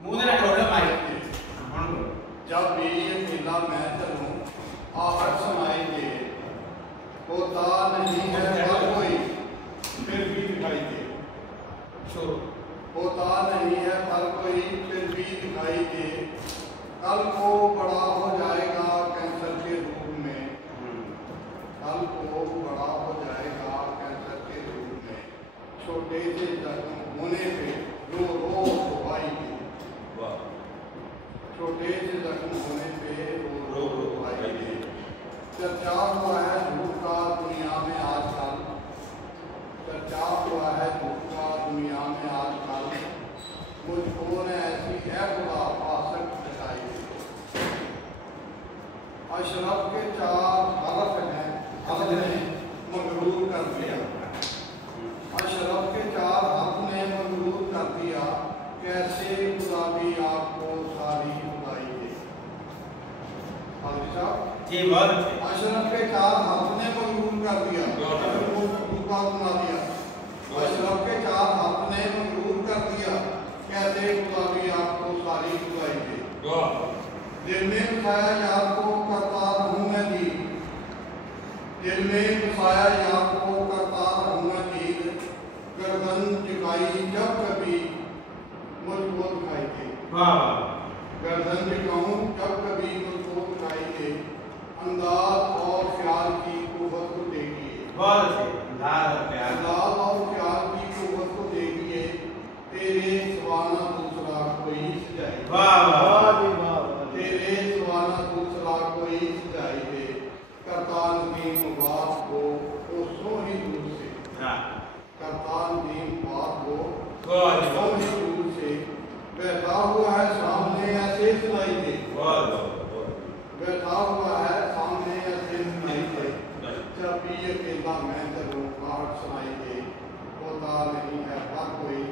मुंह दे ठोकर मारी हुन जब भी अकेला मैं चलूं आहट सुनाई दे, होता नहीं है हर कोई फिर भी दिखाई दे। शुरू होता नहीं है हर कोई फिर भी दिखाई दे। कल को बड़ा हो जाएगा कैंसर के रूप में, कल को बड़ा हो जाएगा कैंसर के रूप में। छोटे से जख्म होने पे रो रो दवाई दे, छोटे से जख्म होने पे रो रो दवाई दे। चर्चा हुआ है झूठ का दुनिया में आजकल, चर्चा हुआ है झूठ का दुनिया में आजकल। मुझको ने ऐसी है खुदा फासक जताई। अशरफ के 4 हरफ हैं, हरफ ने मगरूर कर दिया। अशरफ के 4 हरफ ने मगरूर कर दिया। कैसे खुदा भी आपको सारी खुदाई दे। जी बहुत अशरफ के 4 हरफ ने मगरूर कर दिया, बना दिया। अशरफ के 4 हरफ ने मगरूर कर दिया। कैसे खुदा भी आपको सारी खुदाई दे। दिल में बसाया यार को करता रहूं मैं जी, दिल में बसाया यार को करता रहूं मैं जी। गर्दन झुकाई जब कभी मुझको दिखाई दे, गर्दन झुकाऊं जब कभी मुझको दिखाई दे। अंदाज और ख्याल की कुव्वत को देखिए, अंदाज और ख्याल की कुव्वत को देखिए। तेरे सवाना दूसरा कोई सजाई, तेरे सवाना दूसरा कोई सजाई दे। करता नदीम बात को सो ही दूर से, करता नदीम बात को सो ही दूर से। बैठा हुआ है सामने ऐसे सुनाई दे, बैठा हुआ है सामने ऐसे सुनाई दे। जब भी अकेला मैं चलूं आहट सुनाई दे। होता नहीं है हर कोई